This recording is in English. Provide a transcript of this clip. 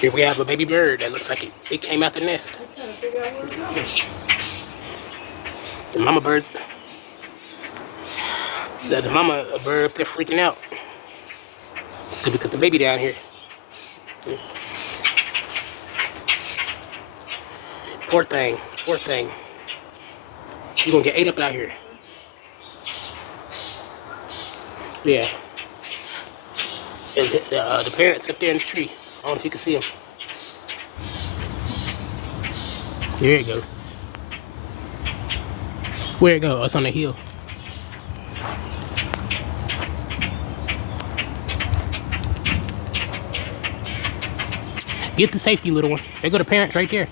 Here we have a baby bird that looks like it came out the nest. I'm trying to figure out where it's going. The mama bird, the mama bird up there freaking out. So because the baby down here. Poor thing, poor thing. You gonna get ate up out here. Yeah. And the parents up there in the tree. I don't know if you can see them. There you go. Where it go? Oh, it's on the hill. Get to safety, little one. There go the parents right there.